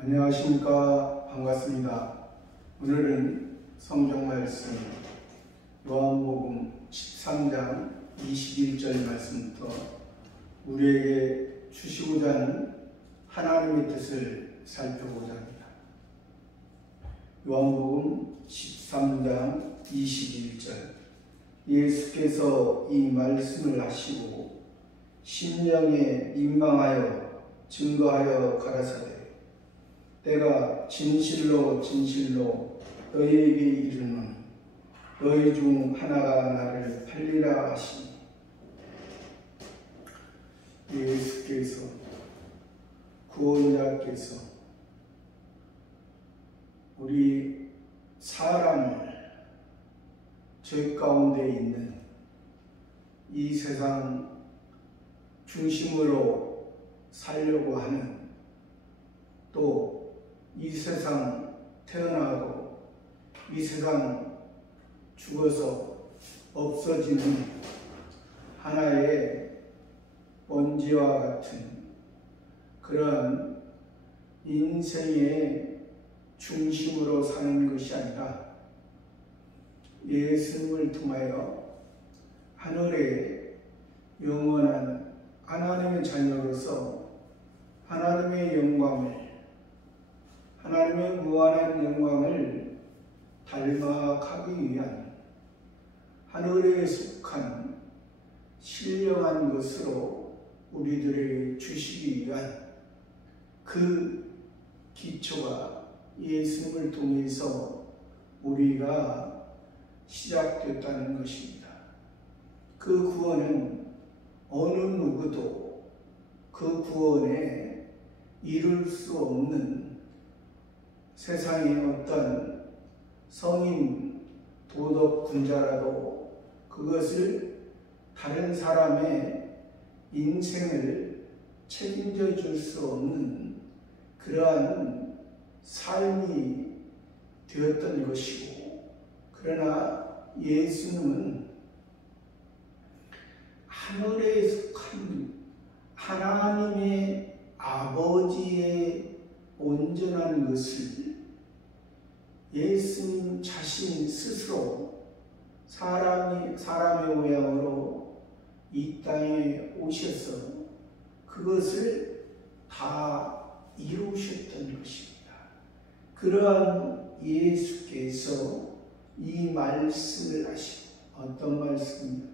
안녕하십니까. 반갑습니다. 오늘은 성경 말씀 요한복음 13장 21절 말씀부터 우리에게 주시고자 하는 하나님의 뜻을 살펴보자 합니다. 요한복음 13장 21절 예수께서 이 말씀을 하시고 심령에 민망하여 증거하여 가라사대 때가 진실로 진실로 너희에게 이르노니 너희 중 하나가 나를 팔리라 하시니. 예수께서 구원자께서 우리 사람을 죄 가운데 있는 이 세상 중심으로 살려고 하는, 또 이 세상 태어나고 이 세상 죽어서 없어지는 하나의 먼지와 같은 그런 인생의 중심으로 사는 것이 아니라 예수님을 통하여 하늘의 영원한 하나님의 자녀로서 하나님의 영광을, 하나님의 무한한 영광을 닮아가기 위한 하늘에 속한 신령한 것으로 우리들에게 주시기 위한 그 기초가 예수님을 통해서 우리가 시작됐다는 것입니다. 그 구원은 어느 누구도 그 구원에 이룰 수 없는 세상의 어떤 성인 도덕군자라도 그것을 다른 사람의 인생을 책임져 줄 수 없는 그러한 삶이 되었던 것이고, 그러나 예수님은 하늘에 속한 하나님의 아버지의 온전한 것을 예수님 자신 스스로 사람의 모양으로 이 땅에 오셔서 그것을 다 이루셨던 것입니다. 그러한 예수께서 이 말씀을 하시고, 어떤 말씀입니까?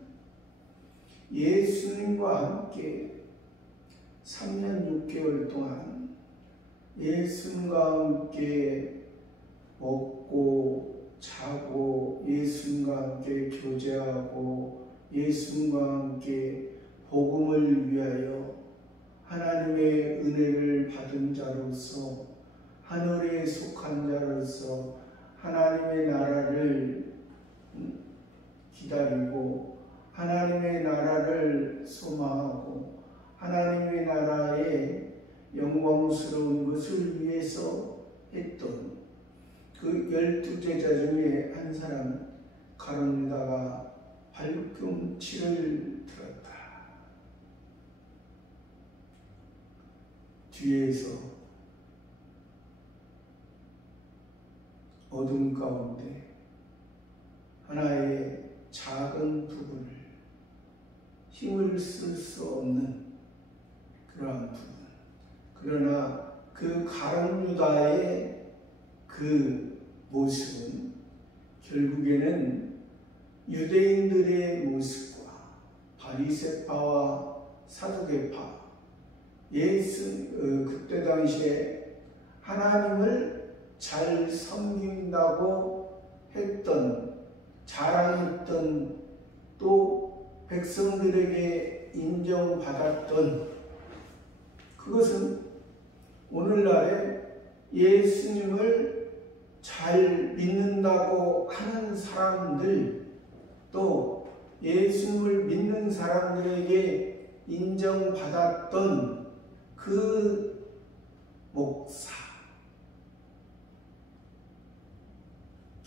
예수님과 함께 3년 6개월 동안 예수님과 함께 먹고 자고 예수님과 함께 교제하고 예수님과 함께 복음을 위하여 하나님의 은혜를 받은 자로서 하늘에 속한 자로서 하나님의 나라를 기다리고 하나님의 나라를 소망하고 하나님의 나라의 영광스러운 것을 위해서 했던 그 12제자 중에 한 사람 가룟유다가 발꿈치를 들었다. 뒤에서 어둠 가운데 하나의 작은 부분을, 힘을 쓸 수 없는 그러한 부분, 그러나 그 가룟유다의 그 모습은 결국에는 유대인들의 모습과 바리새파와 사두개파, 그때 당시에 하나님을 잘 섬긴다고 했던, 자랑했던, 또 백성들에게 인정받았던 그것은 오늘날에 예수님을 잘 믿는다고 하는 사람들, 또 예수님을 믿는 사람들에게 인정받았던 그 목사,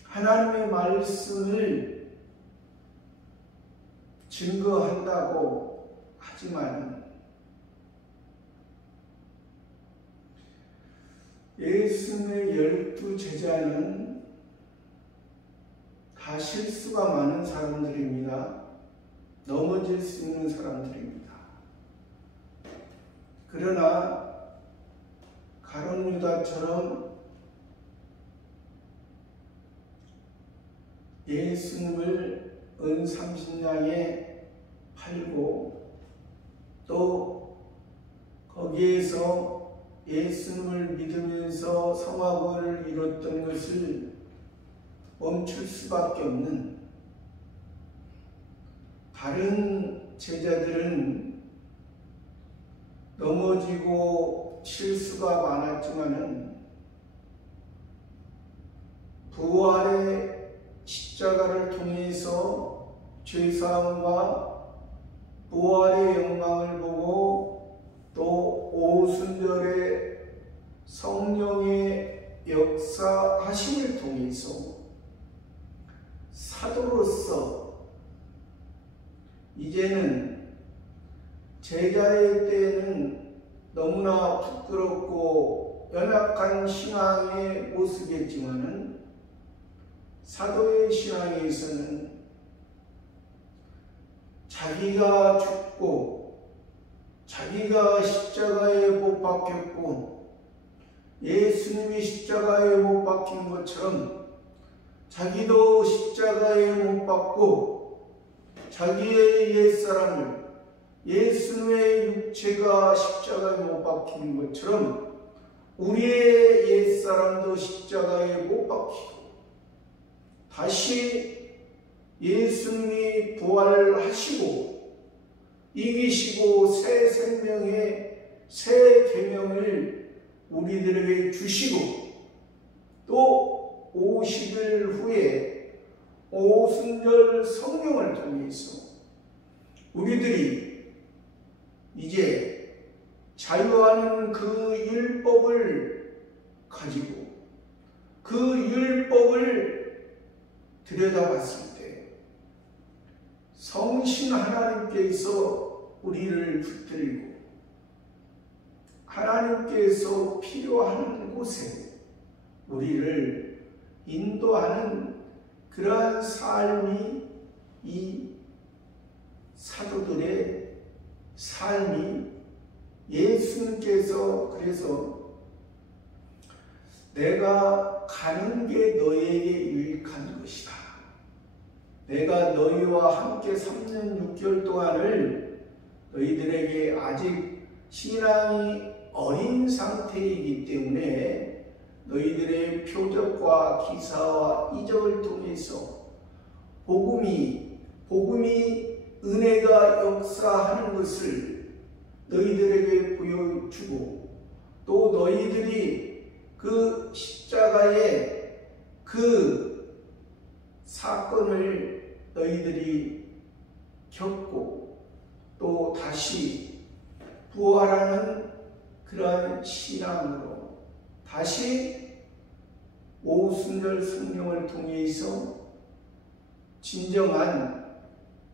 하나님의 말씀을 증거한다고 하지만 예수님의 12제자는 다 실수가 많은 사람들입니다. 넘어질 수 있는 사람들입니다. 그러나 가룟 유다처럼 예수님을 은 30냥에 팔고 또 거기에서 예수님을 믿으면서 성화구원을 이뤘던 것을 멈출 수밖에 없는, 다른 제자들은 넘어지고 실수가 많았지만은 부활의 십자가를 통해서 죄사함과 부활의 영광을 보고 또 오순절의 성령의 역사하심을 통해서 사도로서 이제는 제자의 때에는 너무나 부끄럽고 연약한 신앙의 모습이었지만은 사도의 신앙에서는 자기가 죽고 자기가 십자가에 못 박혔고 예수님이 십자가에 못 박힌 것처럼 자기도 십자가에 못 박고 자기의 옛사람을, 예수님의 육체가 십자가에 못 박힌 것처럼 우리의 옛사람도 십자가에 못 박히고 다시 예수님이 부활하시고 이기시고 새 생명의 새 계명을 우리들에게 주시고 또 50일 후에 오순절 성령을 통해서 우리들이 이제 자유하는 그 율법을 가지고 그 율법을 들여다봤을 때 성신 하나님께서 우리를 붙들고 하나님께서 필요한 곳에 우리를 인도하는 그러한 삶이 이 사도들의 삶이 예수님께서 그래서 내가 가는 게 너에게 유익한 것이다. 내가 너희와 함께 3년 6개월 동안을 너희들에게 아직 신앙이 어린 상태이기 때문에 너희들의 표적과 기사와 이적을 통해서 복음이 은혜가 역사하는 것을 너희들에게 보여주고 또 너희들이 그 십자가의 그 사건을 너희들이 겪고 또 다시 부활하는 그러한 신앙으로 다시 오순절 성령을 통해서 진정한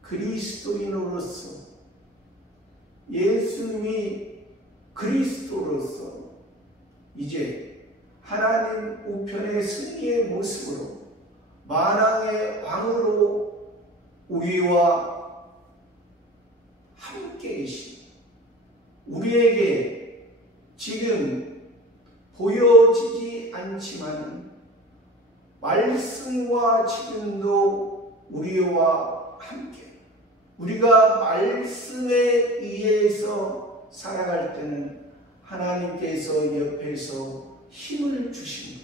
그리스도인으로서 예수님이 그리스도로서 이제 하나님 우편의 승리의 모습으로 만왕의 왕으로 우리와 함께 계신 우리에게 지금 보여지지 않지만 말씀과 지금도 우리와 함께 우리가 말씀에 의해서 살아갈 때는 하나님께서 옆에서 힘을 주시는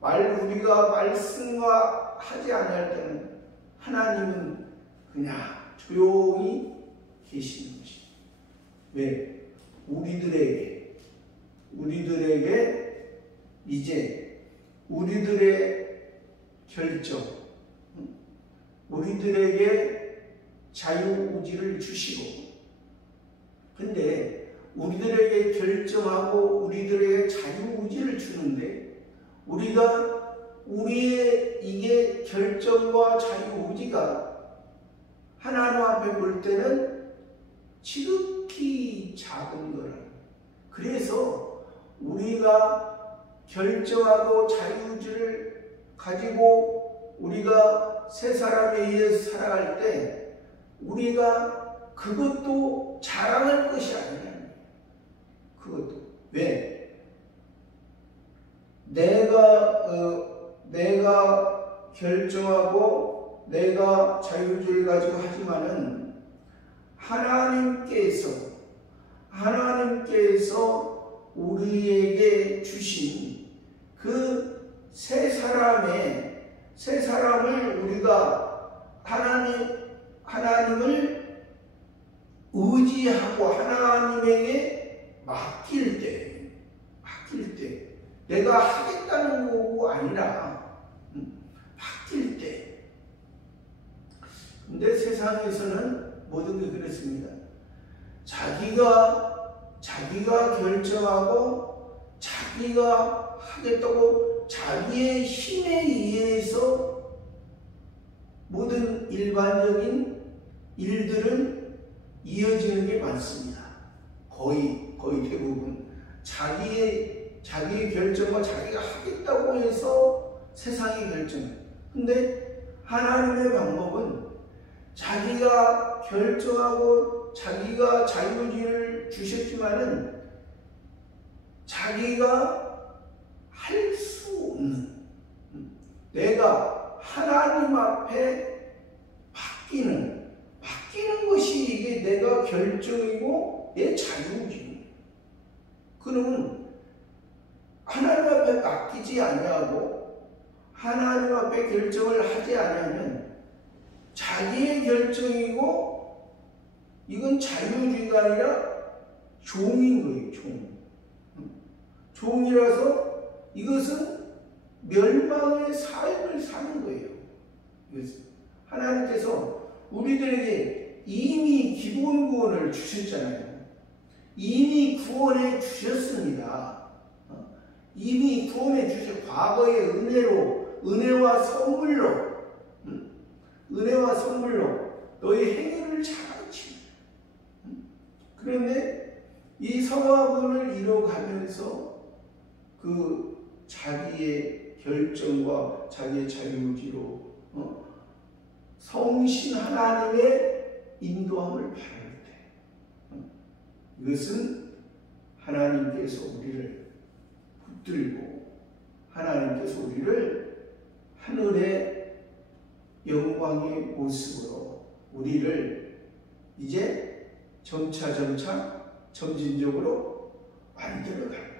것입니다. 우리가 말씀과 하지 않을 때는 하나님은 그냥 조용히 계시는 것입니다. 왜? 우리들에게 이제 우리들의 결정, 우리들에게 자유의지를 주시고, 근데 우리들에게 결정하고 우리들에게 자유의지를 주는데 우리의 이게 결정과 자유의지가 하나님 앞에 볼 때는 지극히 작은 거라. 그래서 우리가 결정하고 자유의지를 가지고 우리가 새 사람에 의해서 살아갈 때 우리가 그것도 자랑할 것이 아니냐. 그것도. 왜? 내가 결정하고 내가 자유의지를 가지고 하지만은 하나님께서 우리에게 주신 그 새 사람을 우리가 하나님을 의지하고 하나님에게 맡길 때 내가 하겠다는 거가 아니라 맡길 때. 근데 세상에서는 모든 게 그렇습니다. 자기가 결정하고 자기가 하겠다고 자기의 힘에 의해서 모든 일반적인 일들은 이어지는 게 많습니다. 거의 대부분 자기의 결정과 자기가 하겠다고 해서 세상의 결정. 근데 하나님의 방법은 자기가 결정하고 자기가 자유의지를 주셨지만은 자기가 할 수 없는, 내가 하나님 앞에 맡기는 것이 이게 내가 결정이고 내 자유의지. 그러면 하나님 앞에 맡기지 아니하고 하나님 앞에 결정을 하지 않으면 자기의 결정이고 이건 자유의지가 아니라 종인 거예요. 종이라서 이것은 멸망의 삶을 사는 거예요. 하나님께서 우리들에게 이미 기본 구원을 주셨잖아요. 이미 구원해 주셨습니다. 이미 구원해 주셨. 과거의 은혜와 선물로 너의 행위를 잘하지. 그런데 이 성화군을 이뤄가면서 그 자기의 결정과 자기의 자유의지로 성신 하나님의 인도함을 바랄 때 이것은 하나님께서 우리를 붙들고 하나님께서 우리를 하늘의 영광의 모습으로 우리를 이제 점차 점진적으로 만들어가요.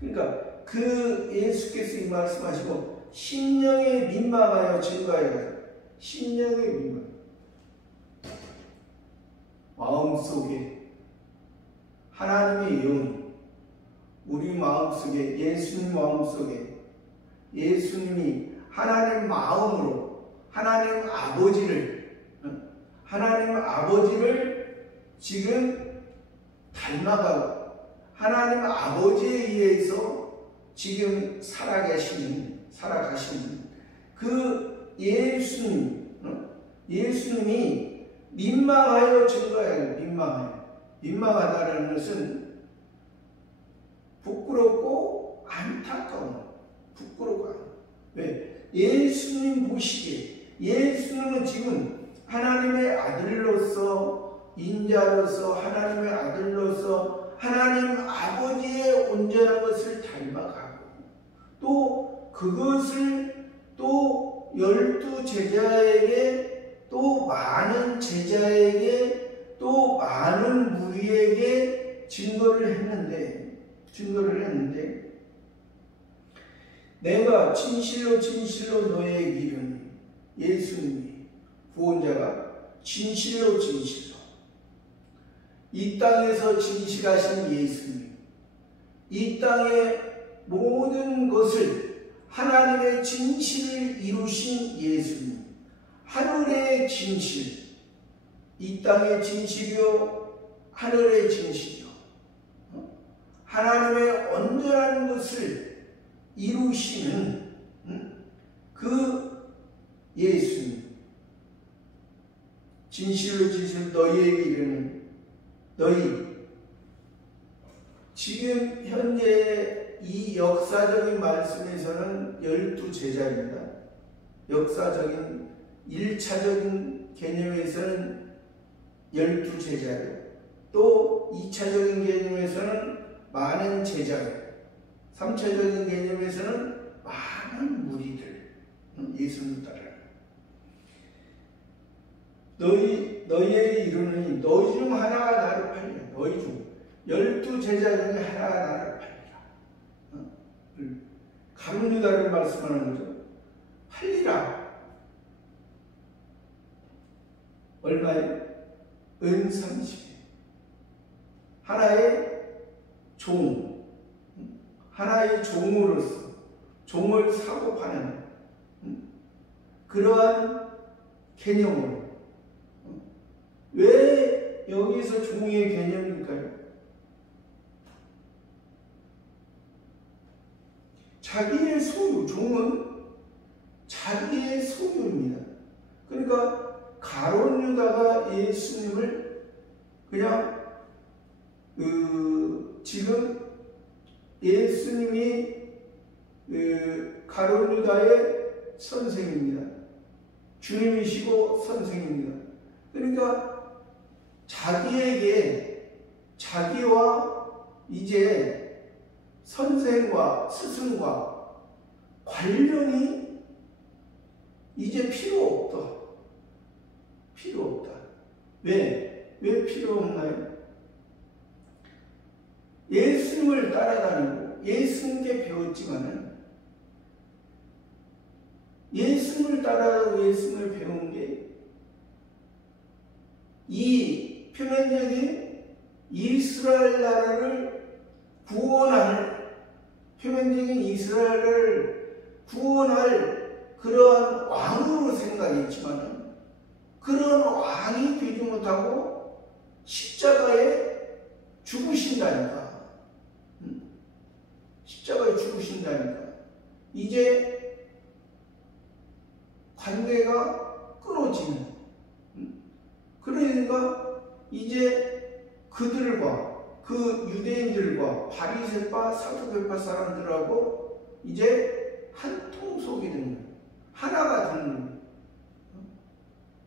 그러니까 그 예수께서 이 말씀하시고 심령에 민망하여 증거하여 심령에 민망. 마음속에 하나님의 영이 우리 마음속에 예수님 마음속에 예수님이 하나님 마음으로 하나님 아버지를 지금 닮아가고 하나님 아버지에 의해서 지금 살아가시는 그 예수님이 민망하여 증거해요. 민망하다라는 것은 부끄럽고 안타까운. 왜? 예수님 보시기에 예수님은 지금 하나님의 아들로서 인자로서 하나님의 아들로서 하나님 아버지의 온전한 것을 닮아가고 또 그것을 또 12제자에게 또 많은 제자에게 또 많은 무리에게 증거를 했는데 내가 진실로 너에게 이르노니 예수님이 구원자가 진실로 이 땅에서 진실하신 예수님, 이 땅의 모든 것을 하나님의 진실을 이루신 예수님, 하늘의 진실, 이 땅의 진실이요 하늘의 진실이요 하나님의 온전한 것을 이루시는 그 예수님, 진실로 너희에게 이르는 너희 지금 현재 이 역사적인 말씀에서는 12제자입니다. 역사적인 1차적인 개념에서는 12제자예요. 또 2차적인 개념에서는 많은 제자예요. 3차적인 개념에서는 많은 무리들, 예수님 따라. 너희에게 이르노니 너희 중 하나가 나를 팔리라. 너희 중 12제자 중에 하나가 나를 팔리라. 가룟 유다를 말씀하는 거죠. 팔리라. 얼마에? 은 30에. 하나의 종, 하나의 종으로서 종을 사고 파는 그러한 개념으로. 왜 여기서 종의 개념일까요? 자기의 소유, 종은 자기의 소유입니다. 그러니까 가룟 유다가 예수님을 그냥 지금 예수님이 가룟 유다의 선생입니다. 주님이시고 선생입니다. 그러니까 자기에게 자기와 이제 선생과 스승과 관련이 이제 필요 없다. 필요 없다. 왜 필요 없나요? 예수님을 따라다니고 예수님께 배웠지만은 예수님을 따라가고 예수님을 배운 게 이 표면적인 이스라엘 나라를 구원할 표면적인 이스라엘을 구원할 그러한 왕으로 생각했지만은 그런 왕이 되지 못하고 십자가에 죽으신다니까. 십자가에 죽으신다니까. 이제 관계가 끊어지는. 그러니까 이제 그들과 그 유대인들과 바리새파 사두개파 사람들하고 이제 한 통속이 되는 거예요. 하나가 되는 거예요.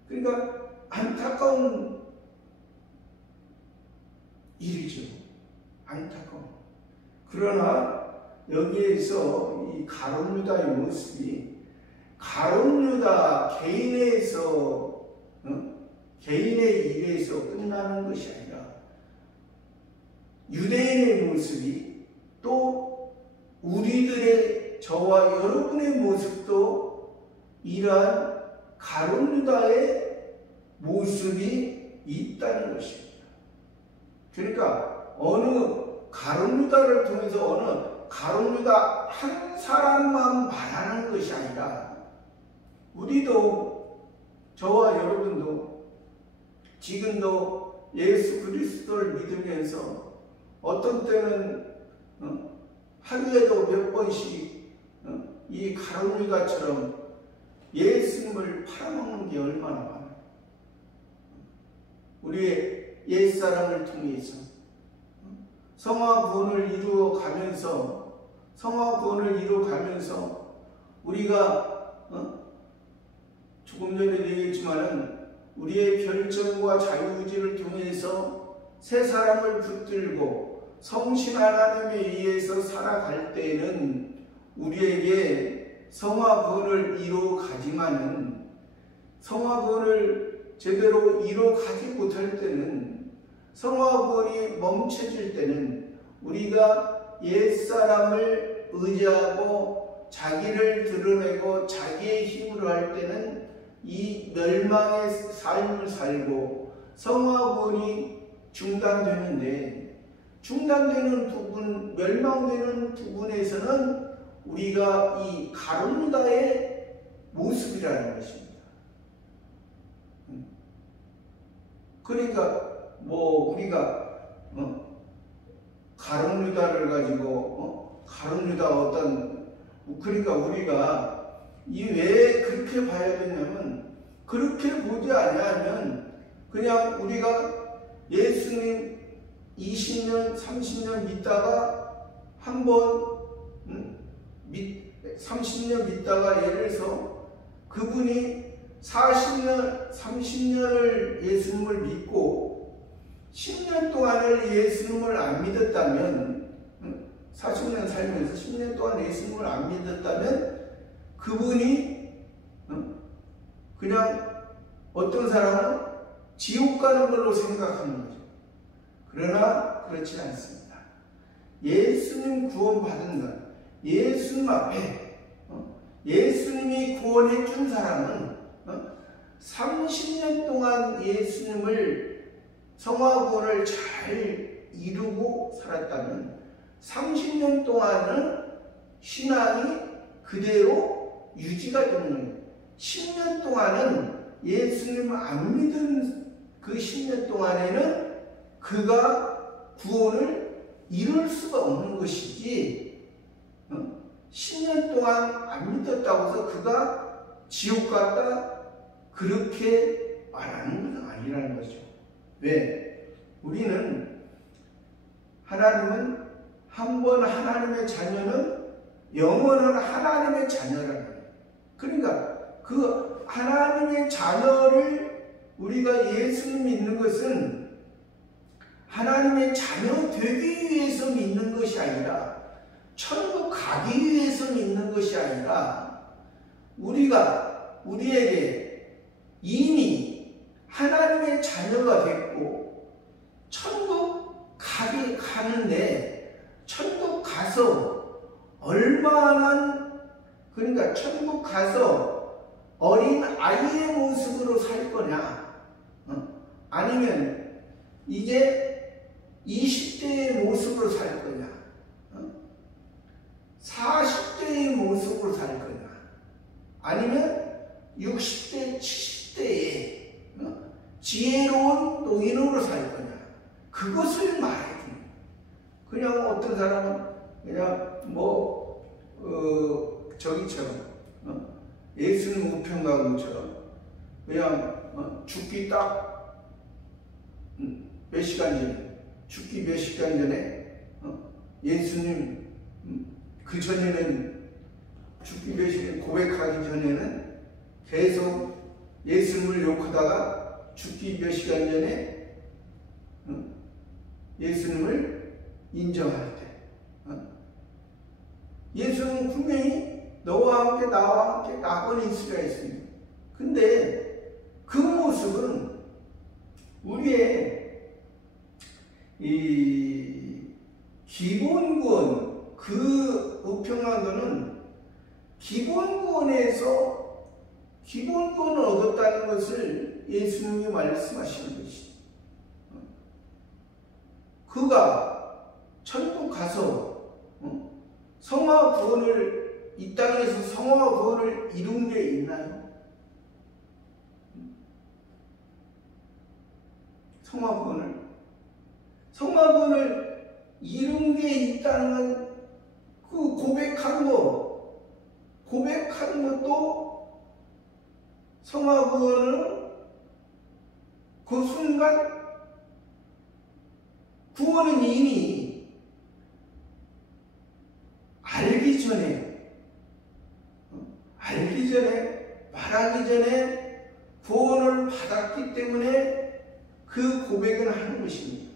그러니까 안타까운 일이죠. 안타까운. 그러나 여기에서 이 가룟 유다의 모습이 가룟 유다 개인에서 개인의 일에서 끝나는 것이 아니라 유대인의 모습이 또 우리들의 저와 여러분의 모습도 이러한 가룟 유다의 모습이 있다는 것입니다. 그러니까 어느 가룟 유다를 통해서 어느 가룟 유다 한 사람만 말하는 것이 아니라 우리도 저와 여러분도 지금도 예수 그리스도를 믿으면서 어떤 때는 하루에도 몇 번씩 이 가룟 유다처럼 예수님을 팔아먹는 게 얼마나 많아요. 우리의 옛사람을 통해서 성화 구원을 이루어가면서 우리가 조금 전에 얘기했지만은 우리의 결정과 자유의지를 통해서 새 사람을 붙들고 성신 하나님에 의해서 살아갈 때에는 우리에게 성화구원을 이루어가지만은 성화구원을 제대로 이루어가지 못할 때는 성화구원이 멈춰질 때는 우리가 옛사람을 의지하고 자기를 드러내고 자기의 힘으로 할 때는 이 멸망의 삶을 살고 성화구원이 중단되는데 중단되는 부분, 멸망되는 부분에서는 우리가 이 가룟 유다의 모습이라는 것입니다. 그러니까 우리가 가룟 유다를 가지고 가룟 유다 그러니까 우리가 이 왜 그렇게 봐야 되냐면 그렇게 보지 아니하면 그냥 우리가 예수님 20년, 30년 믿다가 한번 30년 믿다가 예를 들어서 그분이 40년, 30년을 예수님을 믿고 10년 동안을 예수님을 안 믿었다면 40년 살면서 10년 동안 예수님을 안 믿었다면 그분이 그냥 어떤 사람은 지옥 가는 걸로 생각하는 거죠. 그러나 그렇지 않습니다. 예수님 구원받은 것, 예수님 앞에 예수님이 구원해 준 사람은 30년 동안 예수님을 성화구원을 잘 이루고 살았다면 30년 동안은 신앙이 그대로 유지가 되는 거예요. 10년 동안은 예수님을 안 믿은 그 10년 동안에는 그가 구원을 이룰 수가 없는 것이지 10년 동안 안 믿었다고 해서 그가 지옥 갔다 그렇게 말하는 것은 아니라는 거죠. 왜? 우리는 하나님은 한 번 하나님의 자녀는 영원한 하나님의 자녀라는 거예요. 그러니까 그 하나님의 자녀를 우리가 예수님 믿는 것은 하나님의 자녀 되기 위해서 믿는 것이 아니라 천국 가기 위해서 믿는 것이 아니라 우리에게 이미 하나님의 자녀가 됐고 천국 가는데 천국 가서 그러니까 천국 가서 어린 아이의 모습으로 살 거냐 아니면 이제 20대의 모습으로 살 거냐 40대의 모습으로 살 거냐 아니면 60대, 70대의 지혜로운 노인으로 살 거냐 그것을 말해줍니다. 그냥 어떤 사람은 그냥 저기처럼 예수님 우편가구처럼 그냥 죽기 딱 몇 시간 전에 죽기 몇 시간 전에 예수님 그 전에는 죽기 몇 시간 고백하기 전에는 계속 예수님을 욕하다가 죽기 몇 시간 전에 예수님을 인정할 때 예수님은 분명히 너와 함께 나와 함께 낙원에 있으라 했습니다. 근데 그 모습은 우리의 이 기본구원 그 우평강도는 기본구원에서 기본구원을 얻었다는 것을 예수님이 말씀하시는 것이죠. 그가 천국 가서 성화구원을 이 땅에서 성화구원을 이룬 게 있나요? 성화구원을 이룬 게 있다는 그 고백한 것도 성화구원은 그 순간 구원은 이미 알기 전에 말하기 전에 구원을 받았기 때문에 그 고백을 하는 것입니다.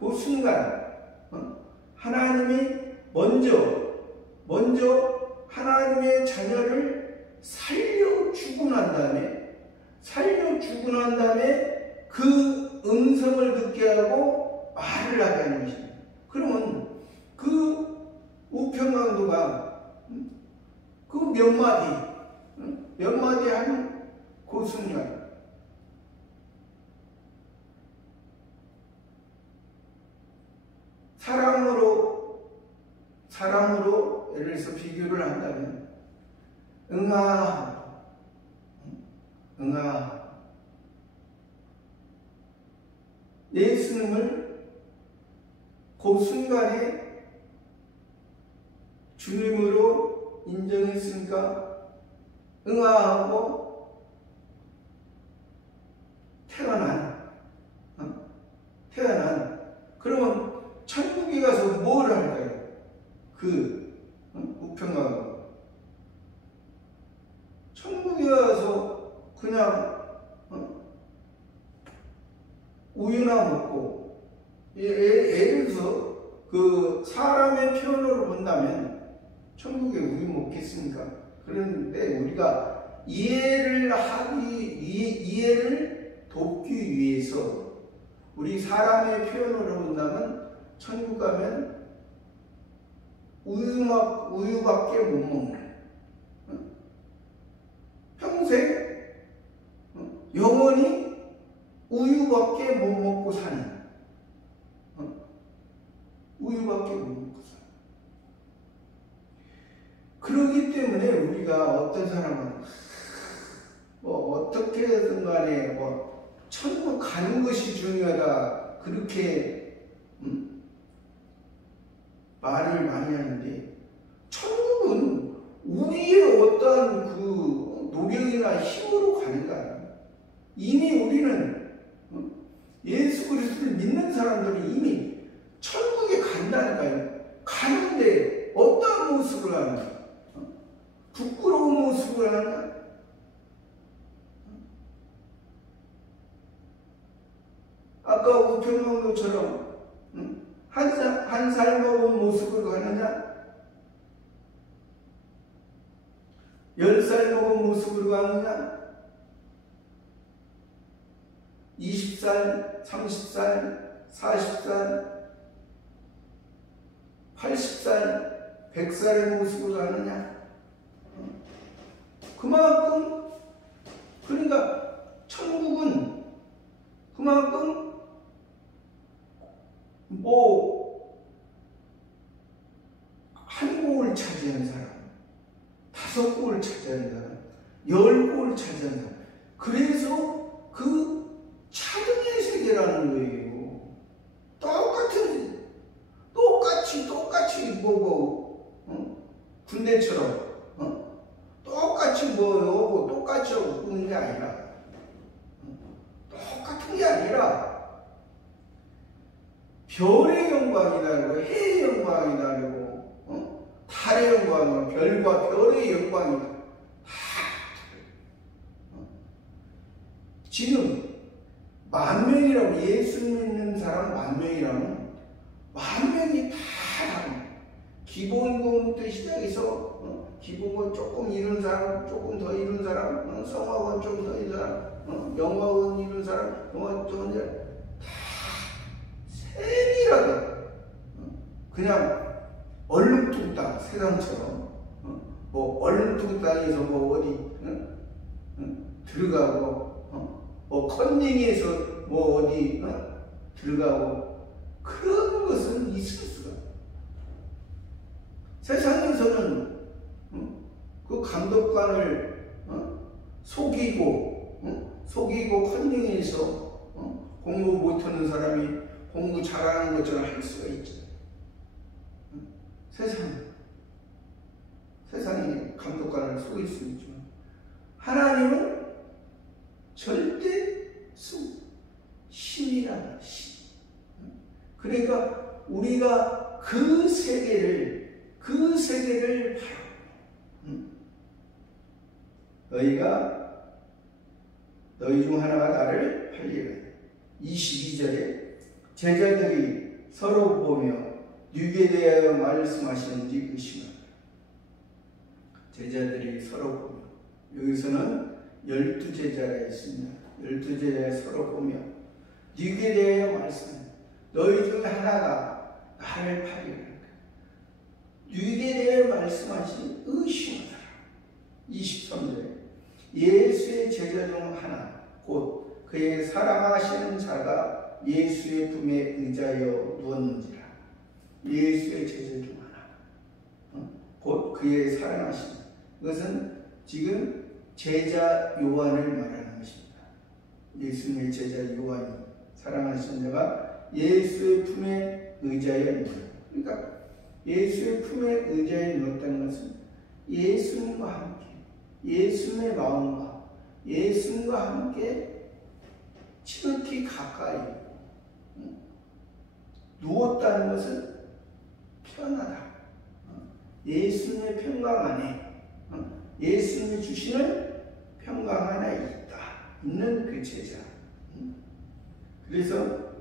그 순간 하나님이 먼저 하나님의 자녀를 살려주고 난 다음에 그 음성을 듣게 하고 말을 하게 하는 것입니다. 그러면 그 우평강도가 그 몇 마디 한 그 순간 사랑으로 예를 들어서 비교를 한다면 응아 예수님을 그 순간에 주님으로 인정했으니까 응아하고 태어난 그러면 천국에 가서 뭘 할까요? 우평하고 천국에 가서 그냥 우유나 먹고, 예를 들어서 사람의 표현으로 본다면 천국에 우유 먹겠습니까? 그런데 우리가 이해를 돕기 위해서 우리 사람의 표현으로 본다면 천국 가면 우유밖에 못 먹는, 평생 영원히 우유밖에 못 먹고 사는, 우유밖에 못 먹고 사는. 그렇기 때문에 우리가 어떤 사람은 어떻게든 간에 천국 가는 것이 중요하다, 그렇게 말을 많이 하는데, 천국은 우리의 어떠한 노력이나 힘으로 가는 거 아니에요. 이미 우리는 예수 그리스도를 믿는 사람들이 이미 천국에 간다니까요. 가는데 어떤 모습을 하느냐? 부끄러운 모습을 하느냐? 아까 우편명도처럼 한 살 먹은 모습으로 가느냐? 10살 먹은 모습으로 가느냐? 20살, 30살, 40살, 80살, 100살의 모습으로 가느냐? 그만큼, 그러니까 천국은 그만큼 한 곡을 차지하는 사람, 5곡을 차지하는 사람, 10곡을 차지하는 사람, 그래서 차등의 세계라는 거예요. 똑같이 군대처럼 똑같이 오고 똑같이 오는 게 아니라, 똑같은 게 아니라 별의 영광이 다르고 해의 영광이 다르고 달의 영광은 별과 별의 영광이 다르고 지금 10,000명이라고, 예수 믿는 사람 10,000명이라면 10,000명이 다 다릅니다. 기본권부터 시작해서 기본권 조금 이룬 사람, 조금 더 이룬 사람, 성악원 좀 더 이룬 사람, 영어원 이룬 사람, 영어 좀 더 다 세밀하게 그냥 얼룩뚱땅, 세상처럼 얼룩뚱땅에서 어디 들어가고 컨닝해서 어디 들어가고, 그런 것은 있을 수가 없어요. 세상에서는 그 감독관을 속이고 컨닝해서 공부 못하는 사람이 공부 잘하는 것처럼 할 수가 있죠. 세상이 감독관을 속일 수 있죠. 하나님은 절대 신이라는 신. 그러니까 우리가 그 세계를 너희가 너희 중 하나가 나를 팔리라. 22절에 제자들이 서로 보며 누구에 대하여 말씀하시는지 의심하라. 제자들이 서로 보며, 여기서는 12제자가 있습니다. 12제자가 서로 보며 누구에 대하여 말씀하시는지, 너희 중 하나가 나를 팔리라. 누구에 대하여 말씀하시니 의심하라. 23절에 예수의 제자 중 하나 곧 그의 사랑하시는 자가 예수의 품에 의자여 누웠는지라. 예수의 제자 중 하나 곧 그의 사랑하시는, 이것은 지금 제자 요한을 말하는 것입니다. 예수님의 제자 요한이 사랑하시는 자가 예수의 품에 의자여 누웠다. 그러니까 예수의 품에 의자에 누웠다는 것은 예수님과 함께, 예수님의 마음과 예수님과 함께 지극히 가까이 누웠다는 것은 편하다. 예수님의 평강 안에, 예수님이 주시는 평강 안에 있는 그 제자. 그래서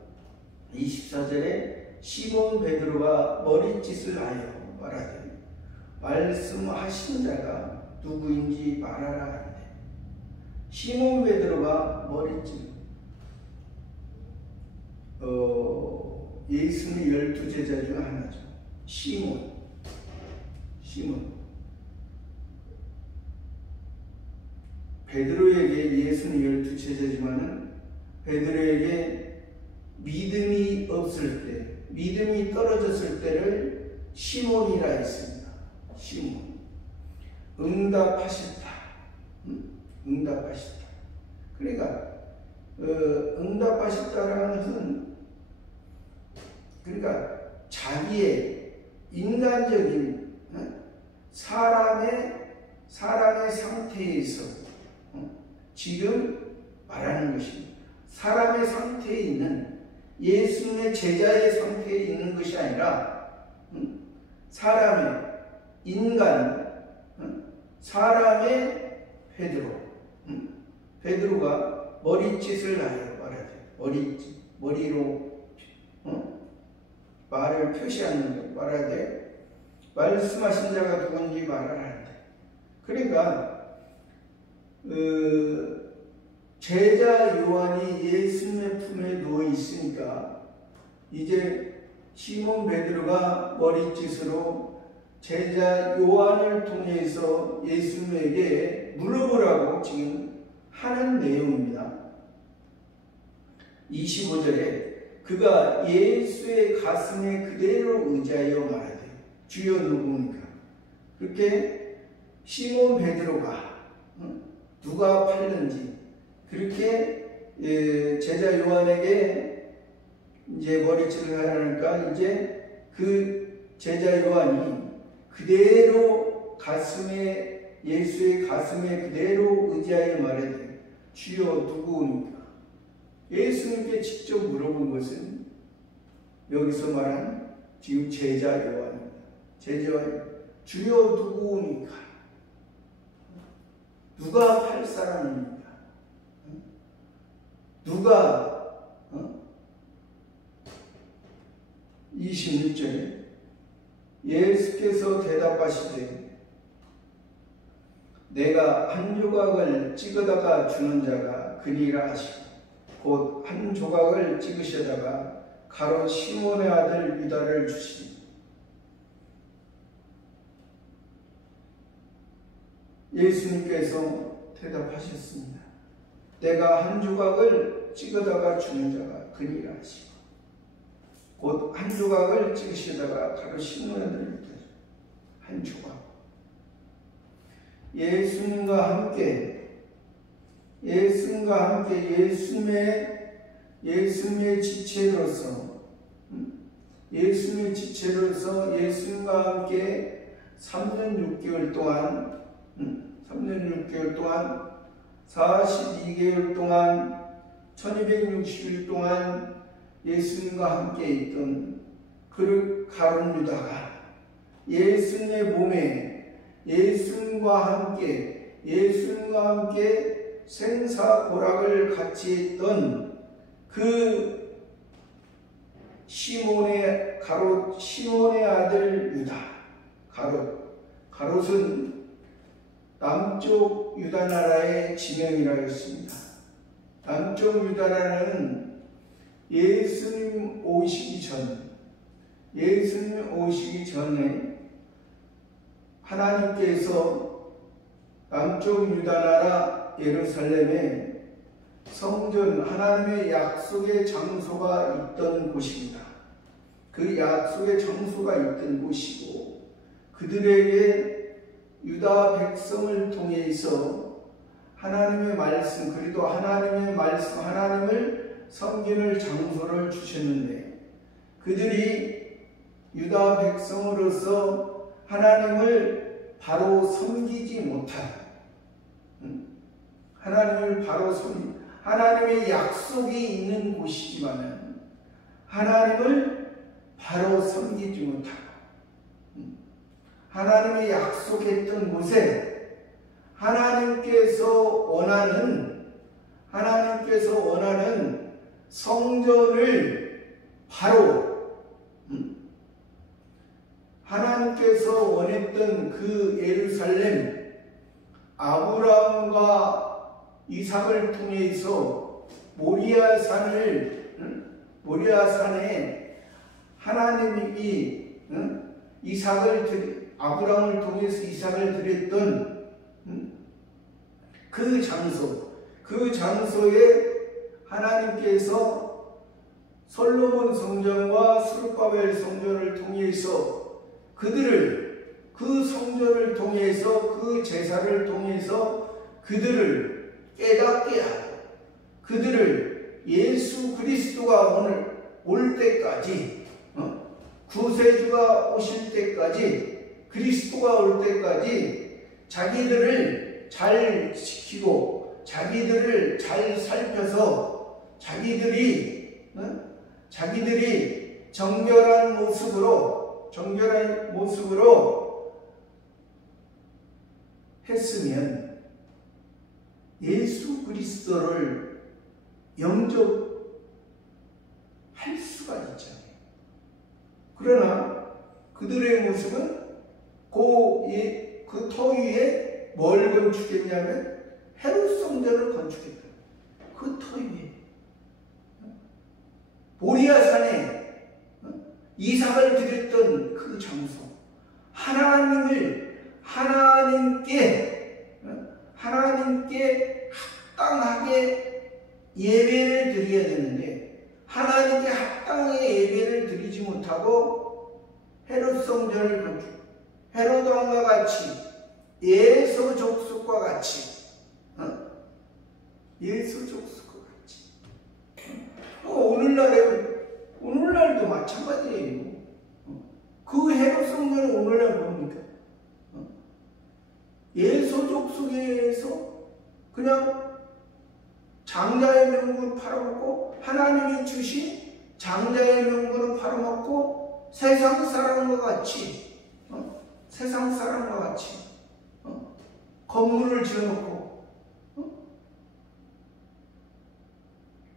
24절에 시몬 베드로가 머리짓을 하여 말하되 말씀하신 자가 누구인지 말하라 하는데, 시몬 베드로가 머리짓, 예수님의 12제자 중 하나죠. 시몬. 베드로에게 예수님 12제자지만은 베드로에게 믿음이 없을 때, 믿음이 떨어졌을 때를 시몬이라 했습니다. 시몬. 응답하셨다. 응답하셨다. 그러니까 응답하셨다라는 것은, 그러니까 자기의 인간적인 사람의 상태에서 지금 말하는 것입니다. 사람의 상태에 있는, 예수님의 제자의 상태에 있는 것이 아니라 사람의, 인간, 사람의 베드로가 머리짓을 하여 말하되, 머리로 말을 표시하는 것, 말하되 말씀하신 자가 누군지 말하라 하는데, 그러니까 제자 요한이 예수님의 품에 누워 있으니까 이제 시몬 베드로가 머리짓으로 제자 요한을 통해서 예수님에게 물어보라고 지금 하는 내용입니다. 25절에 그가 예수의 가슴에 그대로 의지하여 말하되 주여 누구입니까? 그렇게 시몬 베드로가 누가 팔는지 그렇게 제자 요한에게 이제 머리짓을 하니까 이제 그 제자 요한이 그대로 가슴에, 예수의 가슴에 그대로 의지하여 말하되 주여 누구입니까? 예수님께 직접 물어본 것은 여기서 말한 지금 제자 요한입니다. 제자 요한, 주여 누구입니까? 누가 팔 사람입니까? 누가 26절에 예수께서 대답하시되 내가 한 조각을 찍어다가 주는 자가 그니라 하시고 곧 한 조각을 찍으시다가 가롯 시몬의 아들 유다를 주시니 예수님께서 대답하셨습니다. 내가 한 조각을 찍어다가 주는 자가 그니라 하시고 곧 한 조각을 찍으시다가 가롯 시몬의 아들 유다 한 조각. 예수님과 함께 예수님의 지체로서 예수님과 함께 3년 6개월 동안 42개월 동안 1260일 동안 예수님과 함께 있던 그 가룟 유다가 예수님의 몸에 예수님과 함께 생사고락을 같이 했던 그 시몬의 아들 유다. 가롯은 남쪽 유다 나라의 지명이라고 했습니다. 남쪽 유다 나라는 예수님 오시기 전에 하나님께서 남쪽 유다 나라 예루살렘에 성전, 하나님의 약속의 장소가 있던 곳입니다. 그 약속의 장소가 있던 곳이고 그들에게 유다 백성을 통해서 하나님의 말씀, 그리고 하나님을 섬기는 장소를 주셨는데 바로 유다 백성으로서 하나님을 바로 섬기지 못한 하나님의 약속이 있는 곳이지만 하나님을 바로 섬기지 못하고 하나님이 약속했던 곳에 하나님께서 원하는 성전을 바로 하나님께서 원했던 그 예루살렘, 아브라함과 이삭을 통해서 모리아산에 하나님이 아브라함을 통해서 이삭을 드렸던 그 장소에 하나님께서 솔로몬 성전과 스룹바벨 성전을 통해서 그 성전을 통해서 그 제사를 통해서 그들을 깨닫게 하고 그들을 예수 그리스도가 오늘 올 때까지 구세주가 오실 때까지 그리스도가 올 때까지 자기들을 잘 지키고 자기들을 잘 살펴서 자기들이 정결한 모습으로 했으면 예수 그리스도를 영접할 수가 있잖아요. 그러나 그들의 모습은 그 터 위에 뭘 건축했냐면 헤롯 성전을 건축했다. 그 터 위에 모리아산에 이삭을 드렸던 그 장소, 하나님께 합당하게 예배를 드려야 되는데 하나님께 합당하게 예배를 드리지 못하고 헤롯 성전을 건축, 헤롯 왕과 같이 예수 족속과 같이 오늘날도 마찬가지예요. 그 헤롯 성전은 오늘날 뭡니까? 예수족 속에서 그냥 장자의 명분을 팔아먹고 하나님이 주신 장자의 명분을 팔아먹고 세상 사람과 같이 건물을 지어놓고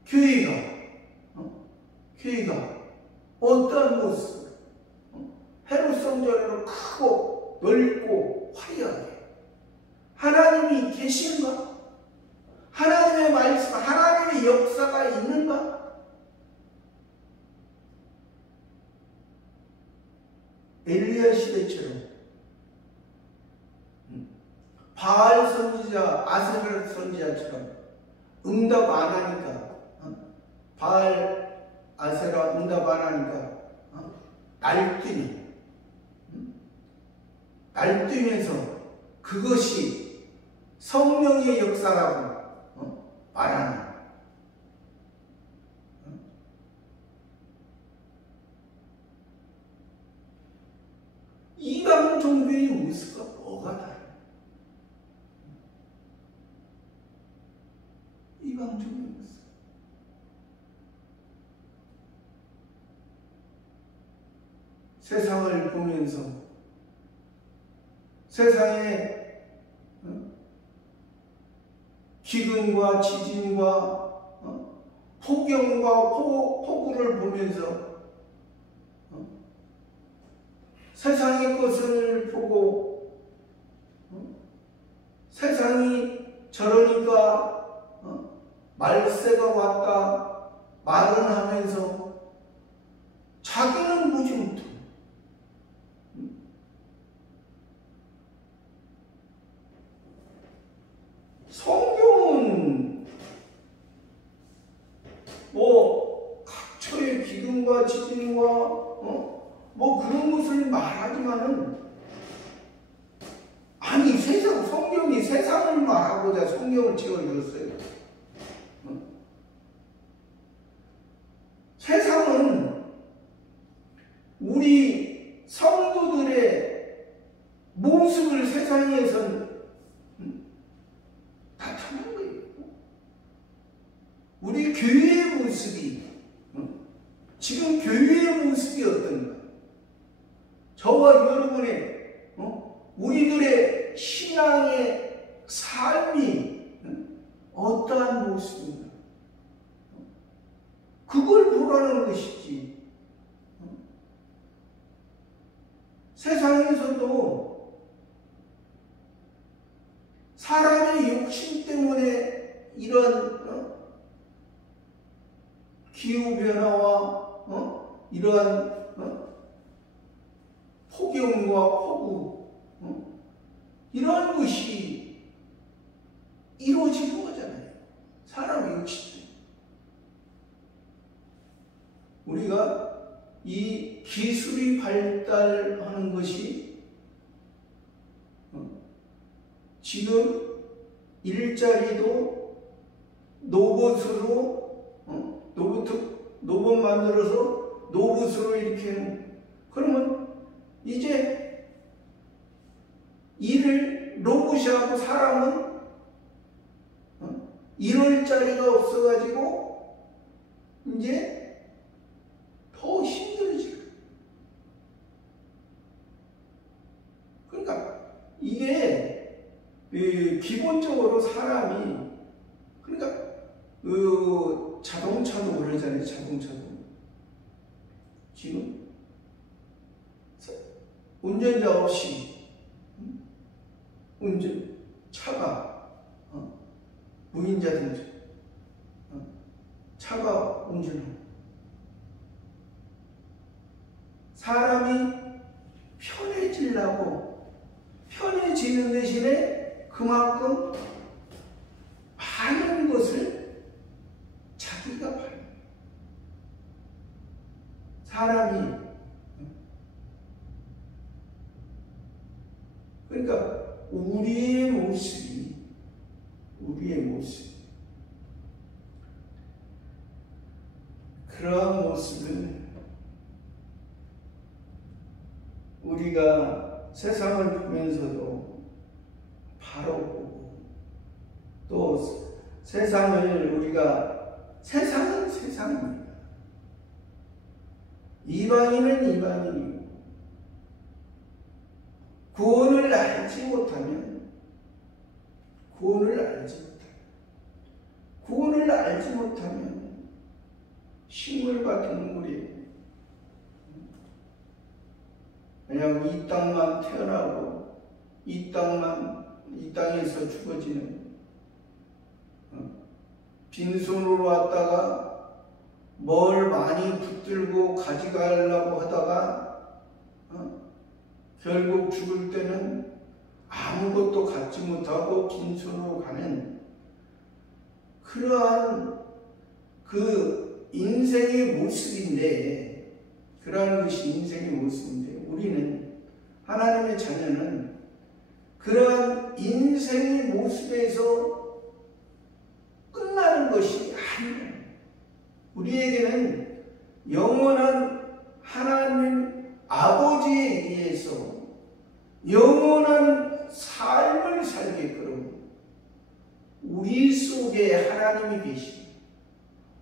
교회가 어떠한 모습 헤롯 성전으로 크고 넓고 화려하게 하나님이 계신가? 하나님의 말씀, 하나님의 역사가 있는가? 엘리야 시대처럼 바알 선지자, 아세라 선지자처럼 응답 안 하니까 바알, 아세라 응답 안 하니까 날뛰면서 그것이 성령의 역사라고 말하는 이방 종교의 모습과 뭐가 다르냐? 이방 종교의 모습. 세상을 보면서 세상에 기근과 지진과 폭염과 폭우를 보면서 세상의 것을 보고 세상이 저러니까 말세가 왔다 말은 하면서 자기는 보지 못해. 성경은 각처의 기근과 지진과 그런 것을 말하지만은 아니 성경이 세상을 말하고자 성경을 지어줬어요. 세상은 우리 성도들의 모습을 세상에선 나타난 거예요. 우리 교회의 모습이 지금 교회의 모습이 어떤가? 부분에 우리들의 신앙의 삶이 어떠한 모습인가? 그걸 보라는 것이지. 세상에서도 사람의 욕심 때문에 이런 기후변화와 이러한 폭염과 폭우 이런 것이 이루어지는 거잖아요. 사람의 욕심 때문에. 우리가 이 기술이 발달하는 것이 지금 일자리도 로봇으로 로봇 만들어서 로봇으로 이렇게 하는. 그러면 이제 일을 로봇이 하고 사람은 이럴 자리가 없어가지고 이제 더 힘들어지고. 그러니까 이게 기본적으로 사람이, 그러니까 자동차도 그러잖아요. 자동차도 지금 운전자 없이 차가 무인자동차 차가 운전하고, 사람이 편해지는 대신에 그만큼 많은 것을 자기가 봐요. 사람이, 그러니까 우리의 모습, 그러한 모습을 우리가 세상을 보면서도 바로 보고, 또 세상은 세상입니다. 이방인은 이방인이고, 구원을 알지 못하면 식물 같은 동물이에요. 그냥 이 땅만 태어나고 이 땅에서 죽어지는, 빈손으로 왔다가 뭘 많이 붙들고 가져가려고 하다가 결국 죽을 때는 아무것도 갖지 못하고 빈손으로 가는 그러한 그 인생의 모습인데, 그러한 것이 인생의 모습인데, 우리는 하나님의 자녀는 그러한 인생의 모습에서 끝나는 것이 아니에요. 우리에게는 영원한 하나님 아버지에 의해서 영원한 삶을 살게끔 우리 속에 하나님이 계시고,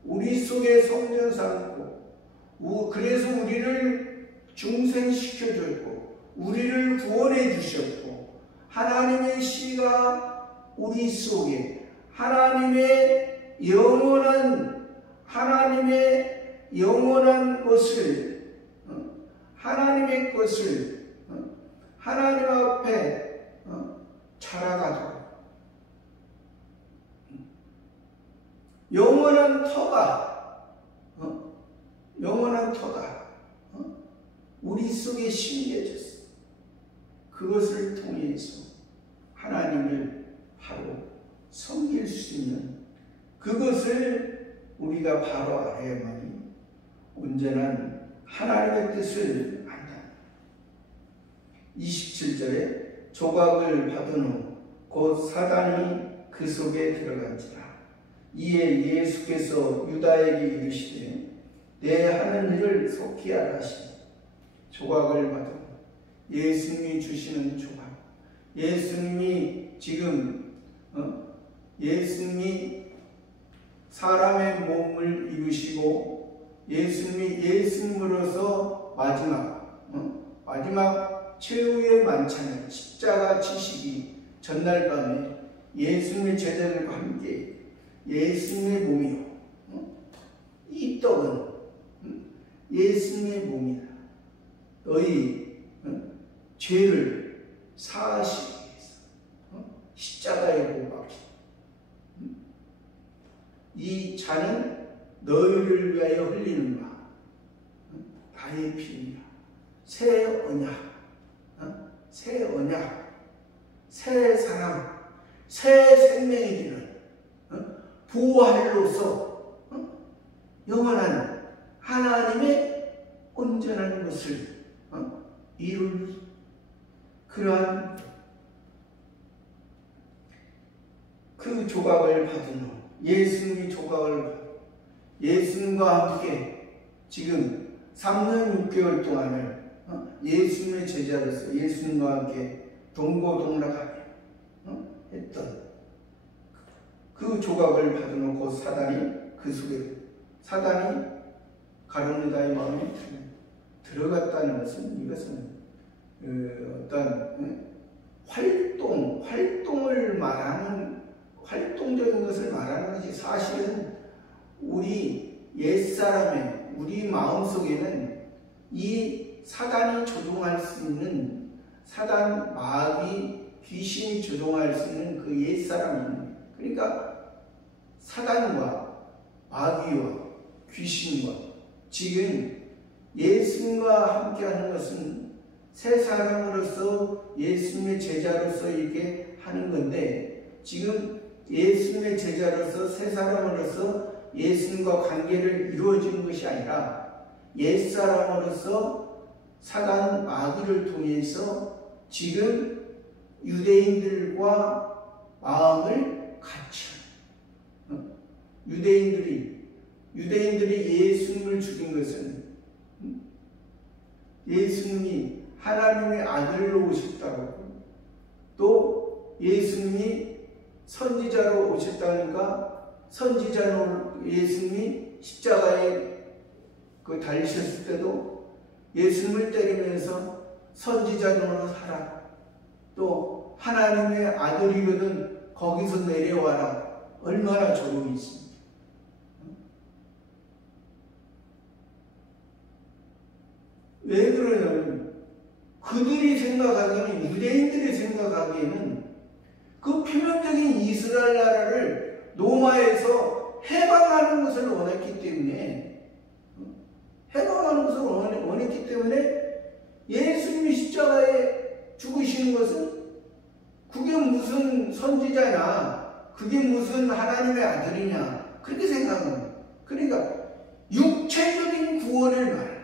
우리 속에 성령 삼고, 그래서 우리를 중생시켜줬고, 우리를 구원해 주셨고, 하나님의 씨가 우리 속에 하나님의 영원한 것을, 하나님의 것을 하나님 앞에 자라가도록, 영원한 터가 우리 속에 심겨졌어. 그것을 통해서 하나님을 바로 섬길 수 있는, 그것을 우리가 바로 알아야만이 온전한 하나님의 뜻을 안다. 27절에 조각을 받은 후 곧 사단이 그 속에 들어간지라. 이에 예수께서 유다에게 이르시되 내 하는 일을 속히 하라 하시니, 조각을 받은 후, 예수님이 주시는 조각, 예수님이 지금 예수님이 사람의 몸을 입으시고 예수님으로서 마지막 최후의 만찬은 십자가 지시기 전날 밤에 예수님의 제자들과 함께 예수님의 몸이요. 이 떡은 예수님의 몸이다. 너희 죄를 사하시기 위해서 십자가에 못 박힌 이 잔은 너희를 위하여 흘리는 바 나의 피입니다. 새 언약, 새 언약, 새 사랑, 새 생명이 되는 부활로서 영원한 하나님의 온전한 것을 이룰 그러한 그 조각을 받은 후 예수님이 예수님과 함께 지금 3년 6개월 동안을 예수님의 제자로서 예수님과 함께 동고동락하며 했던 그 조각을 받은 후 곧 사단이 그 속에 사단이 가룟유다의 마음에 들어갔다는 것은 이것은 어떤 활동을 말하는 활동적인 것을 말하는 것이 사실은 우리 옛사람의 우리 마음속에는 이 사단이 조종할 수 있는 사단 마귀 귀신이 조종할 수 있는 그 옛사람입니다. 그러니까 사단과 마귀와 귀신과 지금 예수님과 함께하는 것은 새 사람으로서 예수님의 제자로서 이렇게 하는 건데 지금 예수님의 제자로서 새 사람으로서 예수님과 관계를 이루어지는 것이 아니라 옛사람으로서 사단 마귀를 통해서 지금 유대인들과 마음을 같이 유대인들이 예수님을 죽인 것은 예수님이 하나님의 아들로 오셨다고 또 예수님이 선지자로 오셨다니까 선지자로 예수님이 십자가에 달리셨을 때도 예수님을 때리면서 선지자로 살아 또 하나님의 아들이거든 거기서 내려와라 얼마나 조롱이 있습니까? 왜 그러냐면 그들이 생각하기에는 유대인들이 생각하기에는 그 표면적인 이스라엘 나라를 로마에서 해방하는 것을 원했기 때문에 예수님이 십자가에 죽으시는 것은 그게 무슨 선지자냐 그게 무슨 하나님의 아들이냐 그렇게 생각합니다. 그러니까 육체적인 구원을 말해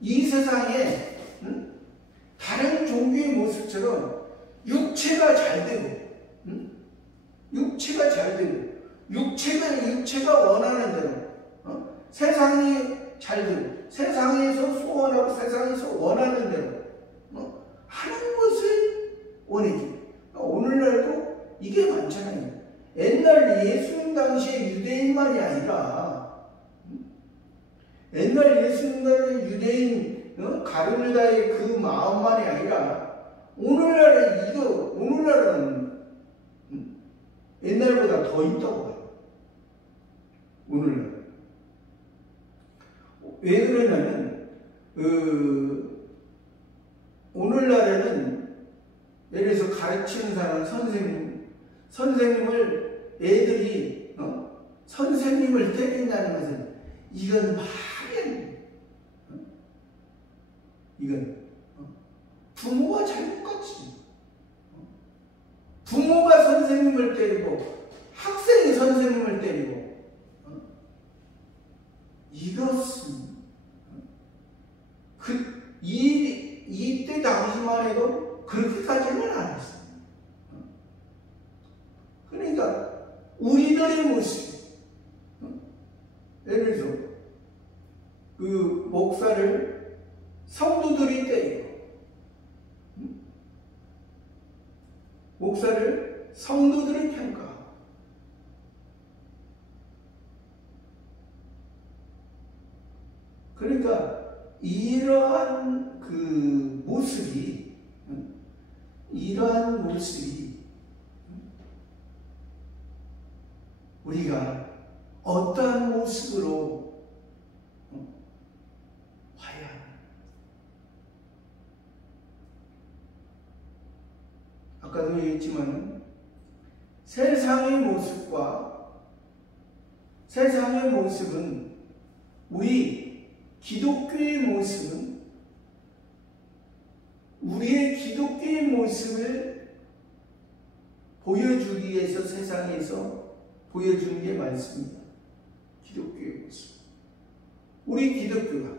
이 세상에 다른 종교의 모습처럼 육체가 잘 되고 육체가 원하는 대로 세상이 잘 되고 세상에서 소원하고 세상에서 원하는 대로 하는 것을 원했기. 오늘날도 이게 많잖아요. 옛날 예수님 당시에 유대인만이 아니라 옛날 예수님 당시에 유대인 가룟유다의 그 마음만이 아니라 오늘날은 옛날보다 더 있다고 봐요. 오늘날 왜 그러냐면 오늘날에는 예를 들어서 가르치는 사람 선생님을 애들이 선생님을 때린다는 것은 이건 말이 안 돼. 이건 부모가 잘못같지. 부모가 선생님을 때리고 학생이 선생님을 때리고 이것은 이때 당시만 해도 그렇게까지는 안 했어요. 그러니까 우리들의 모습 예를 들어서 그 목사를 성도들이 때리고 목사를 성도들이 평가하고 그러니까 이러한 그 모습이 이러한 모습이 우리가 어떠한 모습으로 봐야 합니까? 아까도 얘기했지만 세상의 모습은 우리 기독교의 모습은 우리의 기독교의 모습을 보여주기 위해서 세상에서 보여주는 게 많습니다. 기독교의 모습. 우리 기독교가,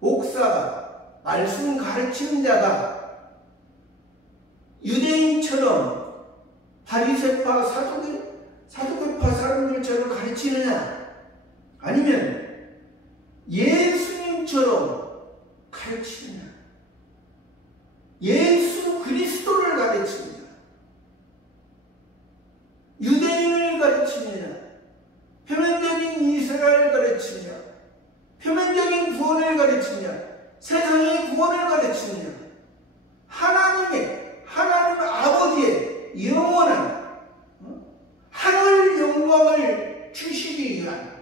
목사가, 말씀 가르치는 자가 유대인처럼 바리새파 사두개파 사람들처럼 가르치느냐, 아니면 예수님처럼 가르치느냐, 예수 그리스도를 가르치느냐, 유대인을 가르치느냐, 표면적인 이스라엘을 가르치느냐, 표면적인 구원을 가르치느냐, 세상의 구원을 가르치느냐, 하나님 아버지의 영원한 하늘 영광을 주시기 위한,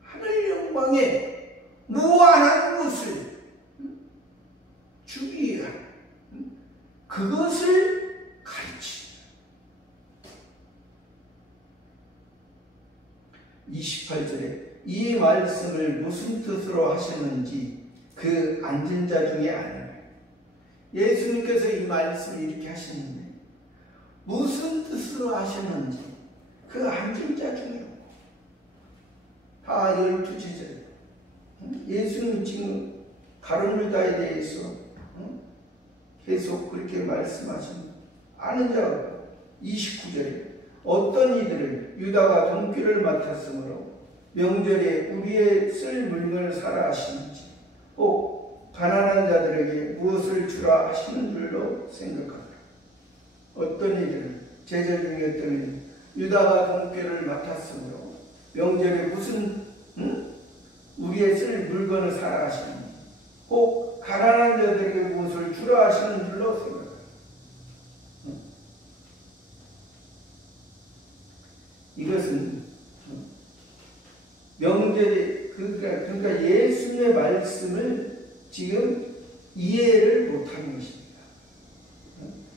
하늘 영광의 무한한 것을 주기 위한 그것을 가르치는 28절에 이 말씀을 무슨 뜻으로 하셨는지 그 앉은 자 중에 아니라, 예수님께서 이 말씀을 이렇게 하셨는데 무슨 뜻으로 하셨는지 그 앉은 자 중에 다 12제자, 예수님 지금 가룟 유다에 대해서 계속 그렇게 말씀하십니다. 아는 자가 29절에 어떤 이들을 유다가 돈귀를 맡았으므로 명절에 우리의 쓸 물건을 사라 하시는지, 혹 가난한 자들에게 무엇을 주라 하시는 줄로 생각하라. 어떤 이들을, 제자 중에 어떤 이들, 유다가 돈귀를 맡았으므로 명절에 무슨 우리의 쓸 물건을 사라 하시는지, 혹 가난한 자들에게 무엇을 주라 하시는 줄로 생각하라. 이것은 명절에 그러니까 예수님의 말씀을 지금 이해를 못하는 것입니다.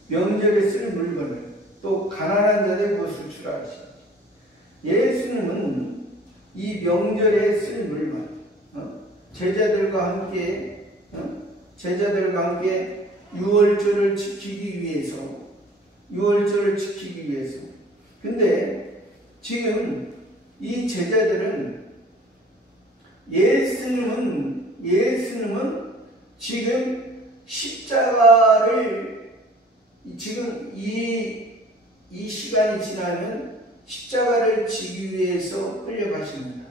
명절에 쓸 물건을, 또 가난한 자들에게 무엇을 주라 하시는지, 예수님은 이 명절에 쓸 물건, 제자들과 함께 유월절을 지키기 위해서. 근데 지금 이 제자들은 예수님은 지금 십자가를, 지금 이 시간이 지나면 십자가를 지기 위해서 끌려가십니다.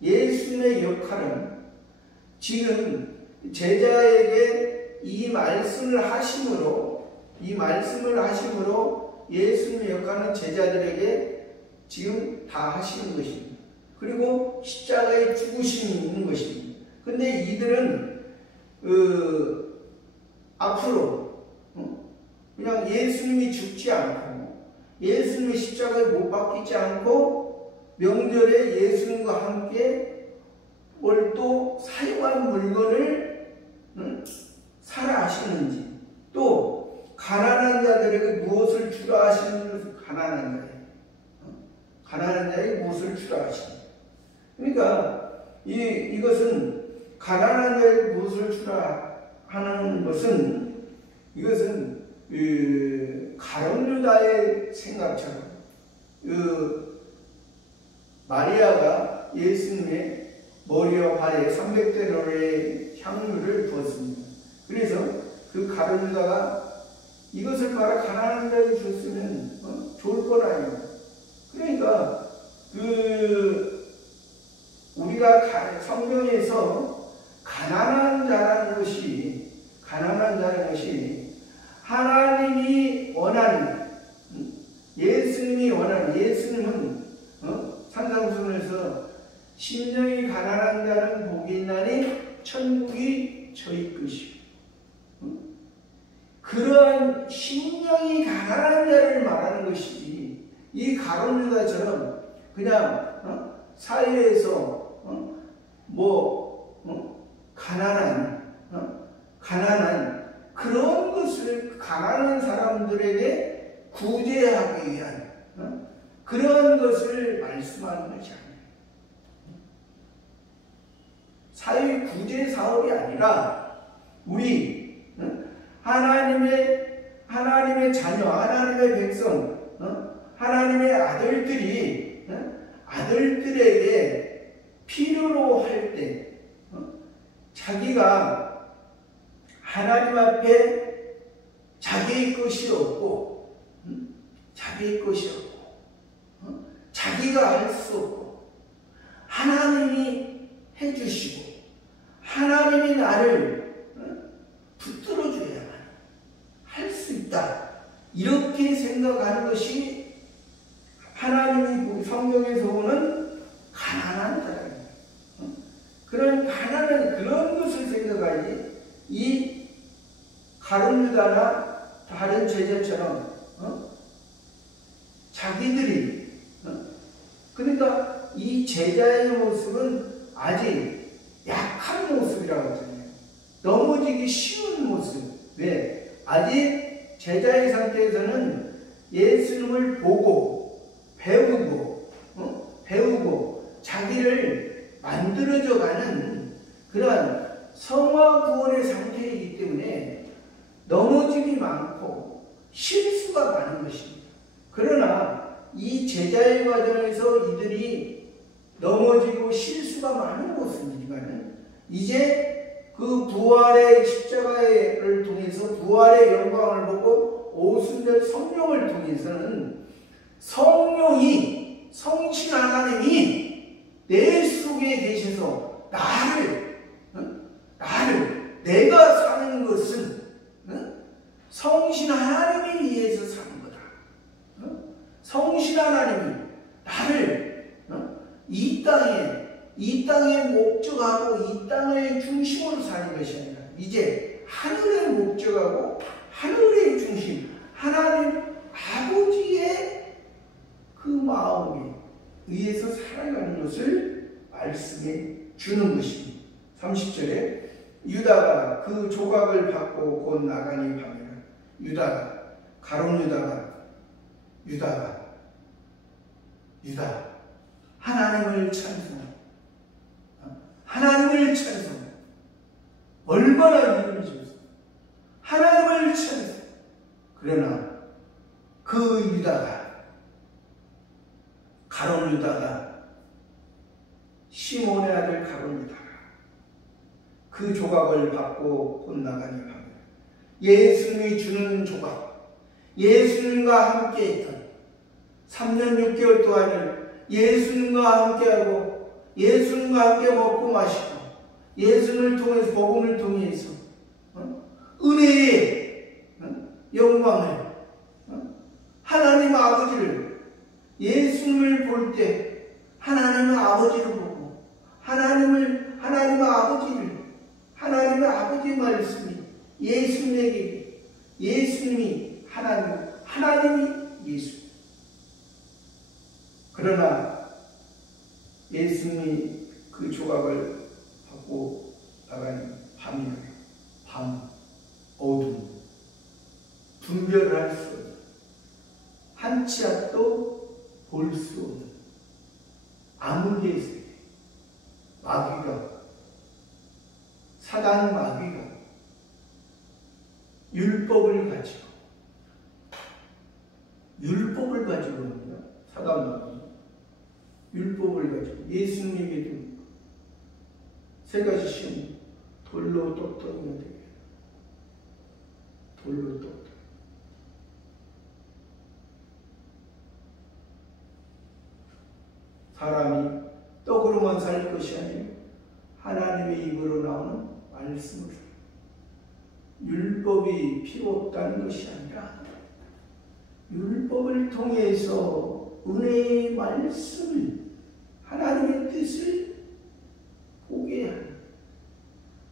예수님의 역할은 지금 제자에게 이 말씀을 하심으로 예수님의 역할은 제자들에게 지금 다 하시는 것입니다. 그리고 십자가에 죽으심이 있는 것입니다. 근데 이들은 앞으로 그냥 예수님이 죽지 않고, 예수님의 십자가에 못 박히지 않고 명절에 예수님과 함께 뭘 또 사용한 물건을 사라 하시는지, 또 가난한 자들에게 무엇을 주라 하시는지, 가난한 자에게 무엇을 주라 하시는지. 그러니까 이것은 가난한 자에게 무엇을 주라 하는 것은, 이것은 가룟 유다의 생각처럼 마리아가 예수님의 머리와 발에 300데나리의 향유를 부었습니다. 그래서 그 가룟 유다가 이것을 봐라, 가난한 자에게 줬으면 좋을 거라요. 그러니까 우리가 성경에서 가난한 자라는 것이 하나님이 원하는, 예수님이 원하는, 예수님은 산상수훈에서 심령이 가난한 자는 복이 있나니 천국이 저희 것이고, 그러한 심령이 가난한 자를 말하는 것이지, 이 가룟 유다처럼 그냥 사회에서 가난한 그런 것을 가난한 사람들에게 구제하기 위한 그런 것을 말씀하는 것이 아니에요. 사회 구제 사업이 아니라 우리 하나님의 자녀, 하나님의 백성, 하나님의 아들들에게 필요로 할 때 자기가 하나님 앞에 자기의 것이 없고 자기가 할 수 없고 하나님이 해주시고 하나님이 나를 붙들어 줘야만 할 수 있다, 이렇게 생각하는 것이 하나님이 성경에서 보는 가난한 자입니다. 그런 가난한 그런 것을 생각하지, 이 가룟 유다나 다른 제자처럼 자기들이 그러니까 이 제자의 모습은 아직 약한 모습이라고 하잖아요. 넘어지기 쉬운 모습. 왜? 아직 제자의 상태에서는 예수님을 보고 배우고 자기를 만들어져가는 그런 성화 구원의 상태이기 때문에 넘어짐이 많고 실수가 많은 것입니다. 그러나 이 제자의 과정에서 이들이 넘어지고 실수가 많은 모습이지만 이제 그 부활의 십자가를 통해서 부활의 영광을 보고 오순절 성령을 통해서는 성령이, 성신 하나님이 내 속에 계셔서 내가 사는 것은 성신 하나님에 의해서 사는 거다. 성신 하나님이 나를 이 땅에 목적하고 이 땅의 중심으로 사는 것이 아니라 이제 하늘의 목적하고 하늘의 중심, 하나님 아버지의 그 마음에 의해서 살아가는 것을 말씀해 주는 것입니다. 30절에 유다가 그 조각을 받고 곧 나가니 하면 가룟 유다가 하나님을 찬송해. 얼마나 이름이 좋습니까? 하나님을 찬송. 그러나 그 가룟 유다가 시몬의 아들 가룟 유다가 그 조각을 받고 곧 나가니 하면 예수님이 주는 조각, 예수님과 함께 했던 3년 6개월 동안을 예수님과 함께하고 예수님과 함께 먹고 마시고 예수님을 통해서 복음을 통해서 은혜의 영광을 하나님 아버지를 예수님을 볼 때 하나님의 아버지를 보고 하나님 아버지를 하나님의 아버지의 말씀이 예수님에게 예수님이 하나님이 예수. 그러나 예수님이 그 조각을 받고 나가니 밤, 어둠, 분별할 수 없는, 한 치 앞도 볼 수 없는 암흑의 세계, 사단 마귀가 율법을 가지고 사단 마귀 율법을 가지고 예수님에게도 세 가지 시험, 돌로 똑똑이면 되게. 돌로 똑똑. 사람이 떡으로만 살 것이 아니라 하나님의 입으로 나오는 말씀을. 율법이 필요 없다는 것이 아니라 율법을 통해서 은혜의 말씀을, 하나님의 뜻을 보게 하는,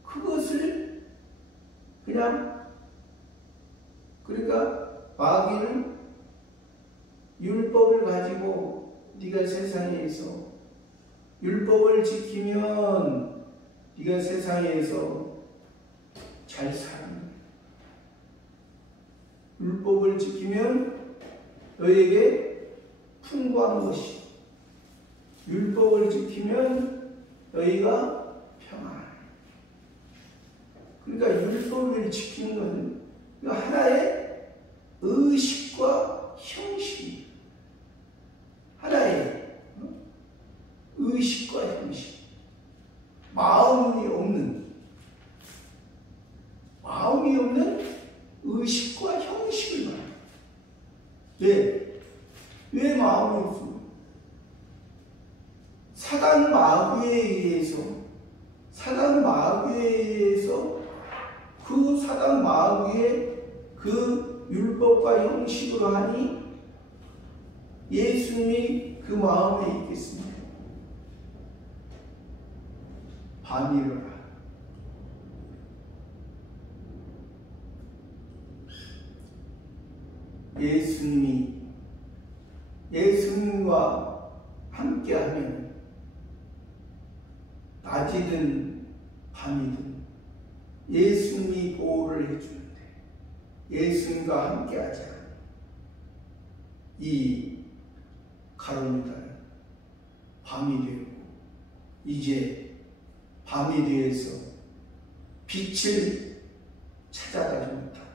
그것을 그냥 그러니까 마귀는 율법을 가지고 네가 세상에서 율법을 지키면 네가 세상에서 잘 사는, 율법을 지키면 너에게 풍부한 것이, 율법을 지키면 너희가 평안. 그러니까 율법을 지키는 것은 하나의 의식과 형식, 하나의 의식과 형식, 마음이 없는 의식과 형식을 말합니다. 왜 마음이 없습니까? 사단 마귀에 의해서 그 사단 마귀의 그 율법과 형식으로 하니 예수님이 그 마음에 있겠습니다. 밤이 일어나. 예수님과 함께하면 낮이든 밤이든 예수님이 보호를 해주는데 예수님과 함께하자. 이 가룟유다는 밤이 되고 이제 밤이 되어서 빛을 찾아가지 못하고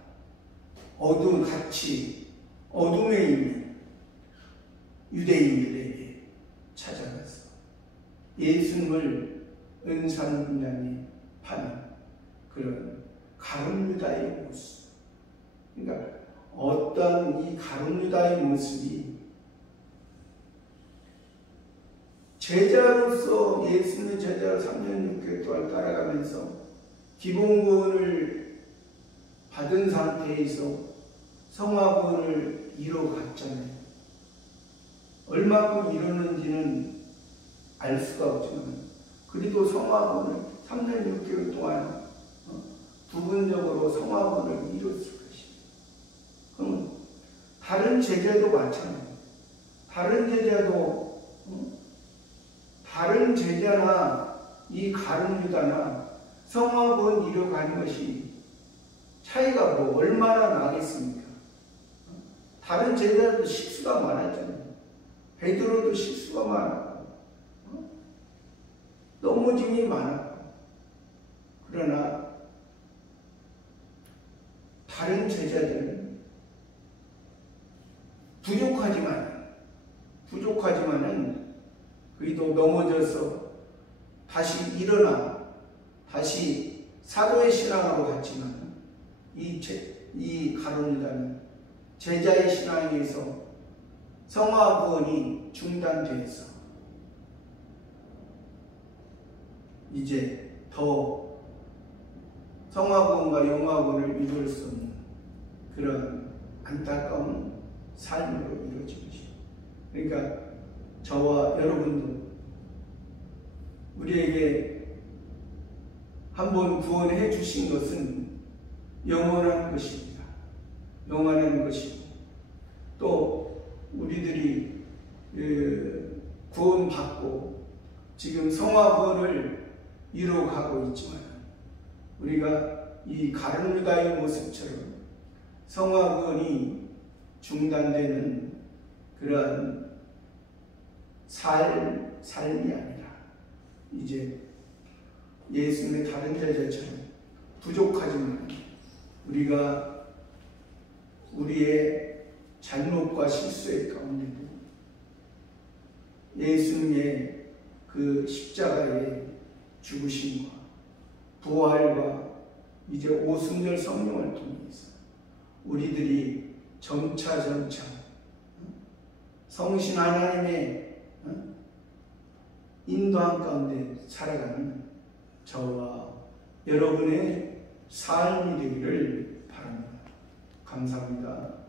어둠에 있는 유대인들에게 찾아가서 예수님을 은사분량에 파는 그런 가룟유다의 모습. 그러니까 어떤 이 가룟유다의 모습이 제자로서 예수님의 제자로 3년 6개월 동안 따라가면서 기본구원을 받은 상태에서 성화구원을 이뤄갔잖아요. 얼마큼 이루는지는 알 수가 없지만 그래도 성화구원을 3년 6개월 동안 부분적으로 성화구원을 이뤘을 것입니다. 그럼 다른 제자도 마찬가지예요. 다른 제자나 이 가룟유다나 성화구원 이뤄가는 것이 차이가 얼마나 나겠습니까? 다른 제자도 실수가 많았잖아요. 베드로도 실수가 많았고 넘어짐이 많았고 그러나 다른 제자들은 부족하지만은 그래도 넘어져서 다시 일어나 다시 사도의 신앙으로 갔지만 이 가룟유다는 제자의 신앙에서 성화구원이 중단돼서 이제 더 성화구원과 영화구원을 이룰 수 없는 그런 안타까운 삶으로 이루어진 것입니다. 그러니까 저와 여러분도 우리에게 한번 구원해 주신 것은 영원한 것입니다. 영원한 것이고 또 우리들이 구원받고 지금 성화구원을 이루어가고 있지만 우리가 이 가룟유다의 모습처럼 성화구원이 중단되는 그런 삶이 아니라 이제 예수님의 다른 제자처럼 부족하지만 우리가 우리의 잘못과 실수의 가운데도 예수님의 그 십자가의 죽으심과 부활과 이제 오순절 성령을 통해서 우리들이 점차 성신 하나님의 인도함 가운데 살아가는 저와 여러분의 삶이 되기를 바랍니다. 감사합니다.